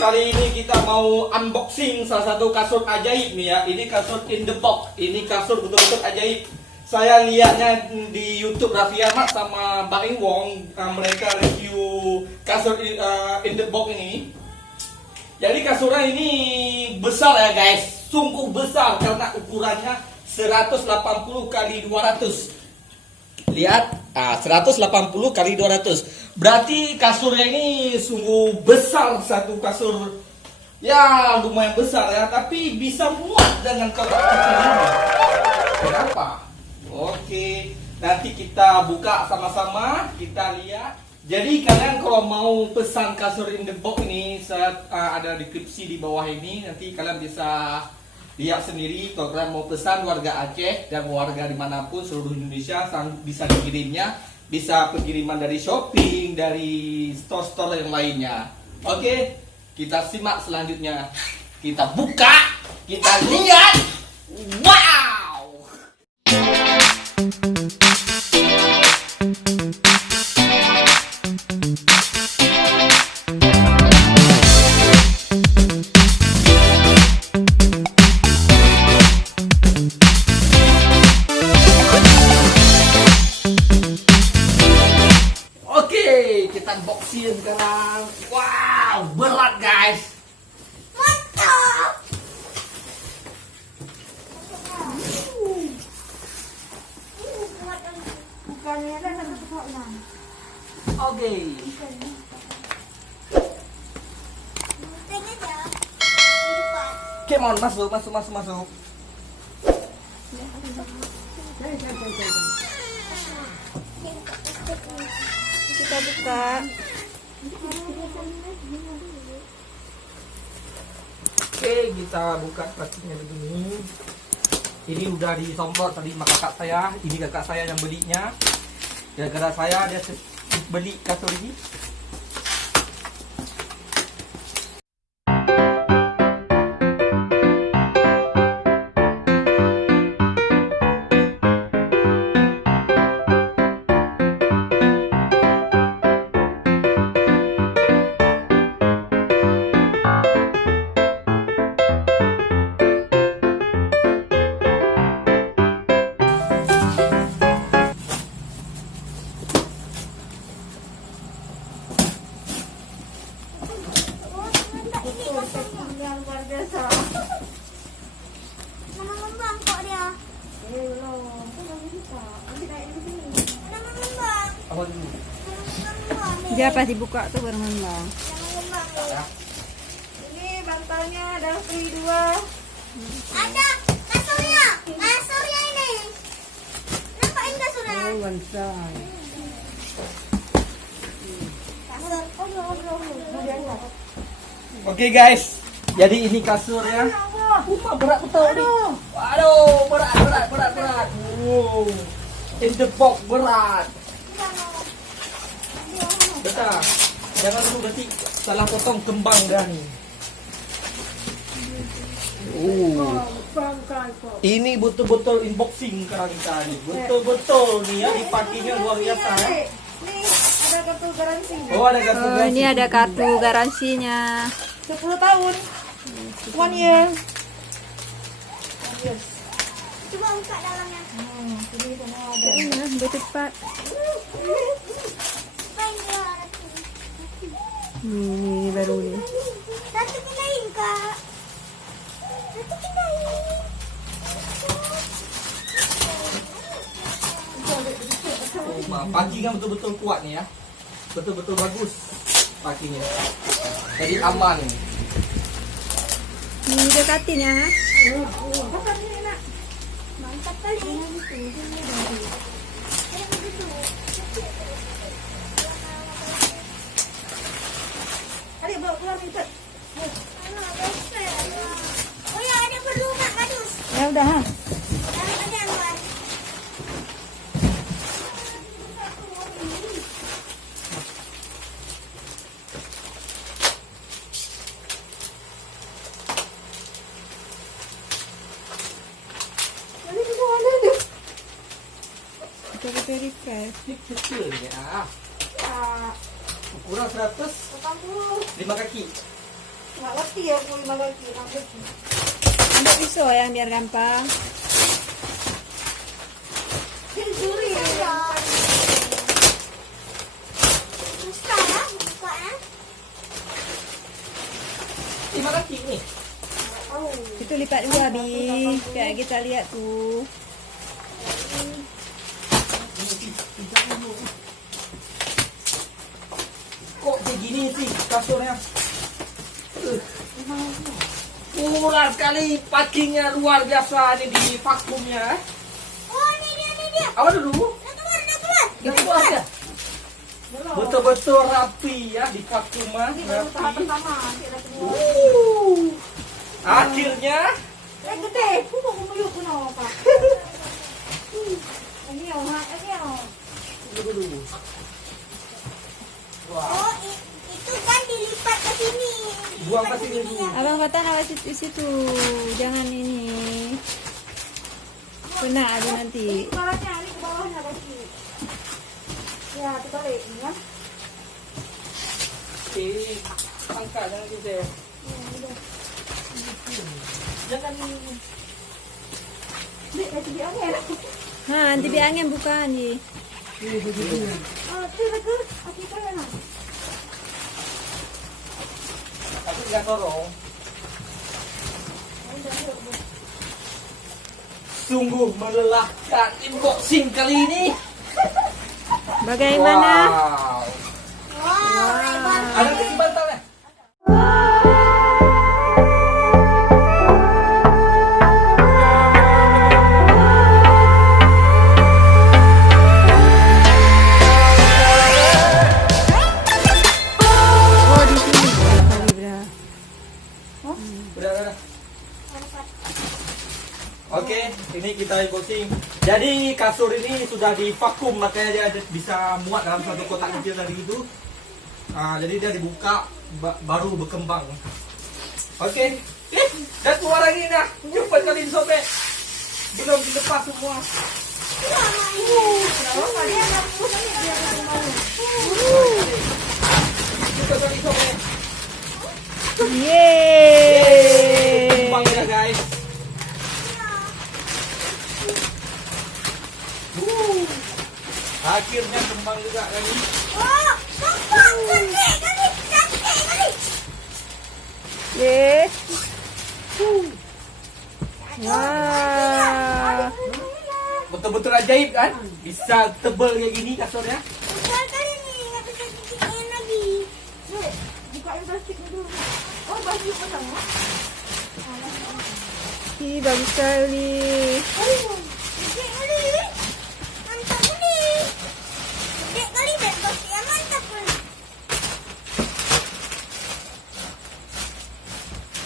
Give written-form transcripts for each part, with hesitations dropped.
kali ini kita mau unboxing salah satu kasur ajaib nih ya. Ini kasur in the box. Ini kasur betul-betul ajaib. Saya lihatnya di YouTube Raffi Ahmad sama Bang Wong, mereka review kasur in the box ini. Jadi kasurnya ini besar ya guys, sungguh besar karena ukurannya 180 kali 200. Lihat, 180 kali 200. Berarti kasurnya ini sungguh besar, satu kasur ya lumayan besar ya, tapi bisa muat dengan kotak kecil ini. Kenapa? Oke, nanti kita buka sama-sama, kita lihat. Jadi kalian kalau mau pesan kasur in the box ini, ada deskripsi di bawah ini. Nanti kalian bisa lihat sendiri. Kalau kalian mau pesan warga Aceh dan warga dimanapun seluruh Indonesia bisa dikirimnya, bisa pengiriman dari shopping, dari store-store yang lainnya. Oke, kita simak selanjutnya. Kita buka, kita lihat. Wow! Kita unboxing sekarang. Wow, berat guys. Mantap. Oke. Come on, masuk. Kita buka. Oke, kita buka plastiknya begini. Ini udah disemprot tadi sama kakak saya. Ini kakak saya yang belinya. Gara-gara saya dia beli kasur ini. Yang luar biasa. Mana ngembang kok dia? Belum. Kan belum bisa. Nanti naik di sini. Mana ngembang? Apa dulu? Mana ngembang nih? Dia pas dibuka tuh baru ngembang. Yang ngembang nih. Ya. Ini bantalnya ada free 2. Ada kasurnya. Kasurnya ini. Nampakin kasurnya? Oh, bantal. Kasur. Oke guys, jadi ini kasur ya. Berat betul nih. Waduh, berat. Wow. In the box berat. Betul. Jangan dulu nanti salah potong kembang dah nih. Ini betul-betul unboxing sekarang kita nih. Betul-betul nih ya, dipakinya luar biasa ya. Nih, ada kartu garansi. Oh, ada kartu Oh, ini ada kartu garansinya. 10 tahun. 1 year. Coba buka dalamnya. Ini semua ada. Apa Bercepat. yang dia? Ini baru nih. Satu pindahin kak. Satu pindahin. Pakinya betul-betul kuat nih ya. Betul-betul bagus pakinya. Jadi aman. Ini dekatin ya. Mantap kali. Adik bawa keluar lipat. Oh ya, ada perlu mak kadus. Ya udah ha. Taruh aja luar. Very fresh. Ini kecil nih ya. Ya, Ukuran 100 80. 5 kaki. Nggak ngerti ya, aku lima lagi. Ambil pisau yang biar gampang. Dicuri ya. Susah ya, bukanya. Lima kaki nih. Oh. Itu lipat dua, Bi. Kayak kita lihat tuh. Kok begini sih kasurnya? Murah sekali, packingnya luar biasa nih di vakumnya. Oh, ini dia. Apa dulu? Udah keluar. Yang keluar ya? Betul-betul rapi ya di vakumnya. Tahap Rapi. pertama, nanti ada kedua. Akhirnya Gede, aku mau kumuyuk kenapa? Ini yang dulu. Oh, itu kan dilipat ke sini. Buang ke sini dulu. Abang kata awas di situ. Jangan ini. Kena ada nanti. Bawahnya, ini ke bawahnya lagi. Ya, terbalik ini ya. Oke, angkat jangan gitu. Jangan Dik, kasih dia angin. Ha, nanti biar angin bukan, Ji. Oh, tu lagi. Aku pengen. tapi nggak dorong. Sungguh melelahkan unboxing kali ini. Bagaimana? Wow. Wow, hebat. Ada kasih bantalnya? Oh, di sini Kalibra. Udah. Oke, ini kita unboxing. Jadi kasur ini sudah divakum, makanya dia bisa muat dalam satu kotak kecil tadi itu. Jadi dia dibuka baru berkembang. Oke, dan keluar lagi dah. Cepat kali disobek. Belum dilepas semua. Kenapa dia nggak punya dia nggak mau? Cepat kali disobek. Yeay. Kembang ya guys. Akhirnya kembang juga lagi. Oh, nampak kali. Yeay. Wah. Betul-betul ajaib kan? Bisa tebel kayak gini kasurnya. Besar kali nih, nggak bisa bikin lagi. Bukain plastiknya dulu. Oh, baju pasang ya? Ih, bagus sekali. Oh, gede kali. Mantap kali. Gede kali dan bosnya mantap kali.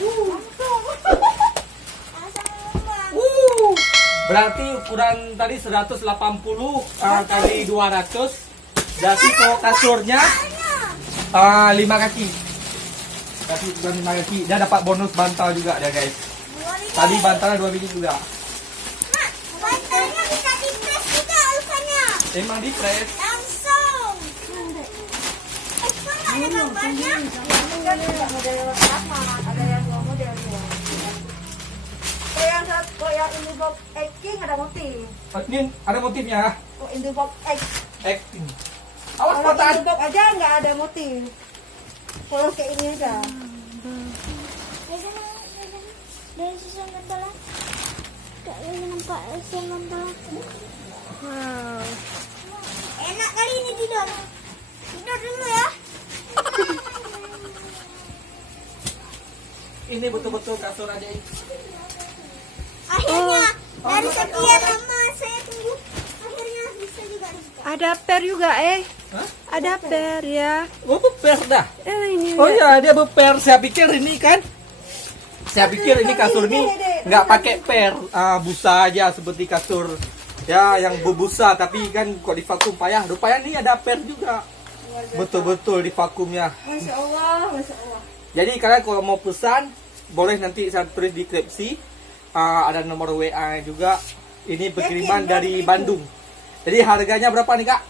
Mantap. Asal lembang. Berarti ukuran tadi 180 kali 200. Jadi kalau kasurnya 5 kaki. Kasih ukuran 5 kaki. Dia dapat bonus bantal juga dia guys. Tadi bantalnya 2 biji juga. Mak, bantalnya bisa dipres juga alusannya. Emang di press. Langsung. Kok nggak ada gambarnya? Kan ada model sama, ada yang dua model ya. Kalau yang Indobox X King ada motif. Ini ada motifnya. Kalau Indobox X, Acting. Awas kalau patah. Indobox aja nggak ada motif. Kalau kayak ini aja. Dari susun bantalan. Tak boleh nampak susun bantalan. Wow. Enak kali ini tidur. Tidur dulu ya. Ini betul-betul kasur ajaib. Akhirnya dari sekian lama saya tunggu, akhirnya bisa juga dibuka. Ada per juga, Hah? Ada per ya. Oh, beper dah. Ini. Oh ya, dia beper. Saya pikir ini kan. Saya pikir ini kasur ini nggak pakai per, busa aja seperti kasur ya yang berbusa. Tapi kan kok di vakum payah. Rupanya ini ada per juga. Betul-betul di vakumnya. Masya Allah, Masya Allah. Jadi kalian kalau mau pesan boleh nanti saya tulis di deskripsi. Ada nomor WA juga. Ini pengiriman dari Bandung. Jadi harganya berapa nih kak?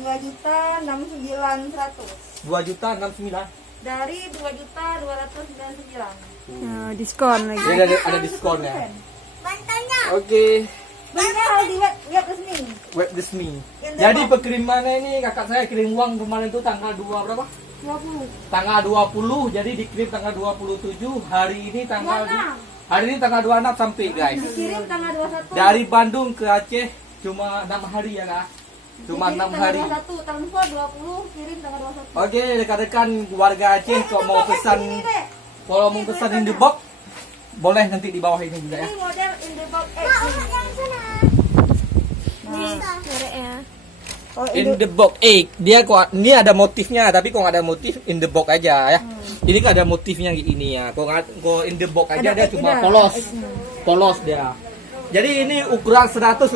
2.069.100. 2.069. Dari 2.299.000. Diskon lagi. Jadi ada diskonnya. Bantalnya. Oke. Belinya harus di web resmi. Web resmi. Yang Jadi dapat. pengirimannya ini kakak saya kirim uang kemarin tuh tanggal 2 berapa? 20. Tanggal 20, jadi dikirim tanggal 27. Hari ini tanggal 26. hari ini tanggal 26 sampai guys. Dikirim tanggal 21. Dari Bandung ke Aceh cuma 6 hari ya kak? Cuma Dikirim 6 tanggal hari. 21. Transfer 20, kirim tanggal 21. Oke, rekan-rekan warga Aceh kalau mau pesan Ini, Dek. in the box boleh nanti di bawah ini juga ya. Ini model in the box X. Mak, umat yang sana. Nih, mereknya. Oh, In the box dia kok ini ada motifnya, tapi kok nggak ada motif in the box aja ya. Ini kan ada motifnya ini ya. Kok in the box aja dia cuma polos dia. Jadi ini ukuran 180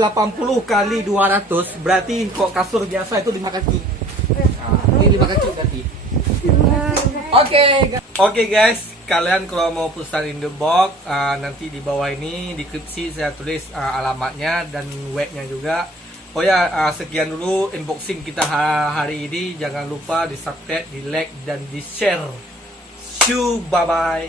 kali 200, berarti kok kasur biasa itu 5 kaki. Ini 5 kaki berarti. Oke guys, kalian kalau mau pesan in the box nanti di bawah ini di deskripsi saya tulis alamatnya dan webnya juga. Oh ya, sekian dulu unboxing kita hari ini. Jangan lupa di subscribe, di like dan di share. See you, bye bye.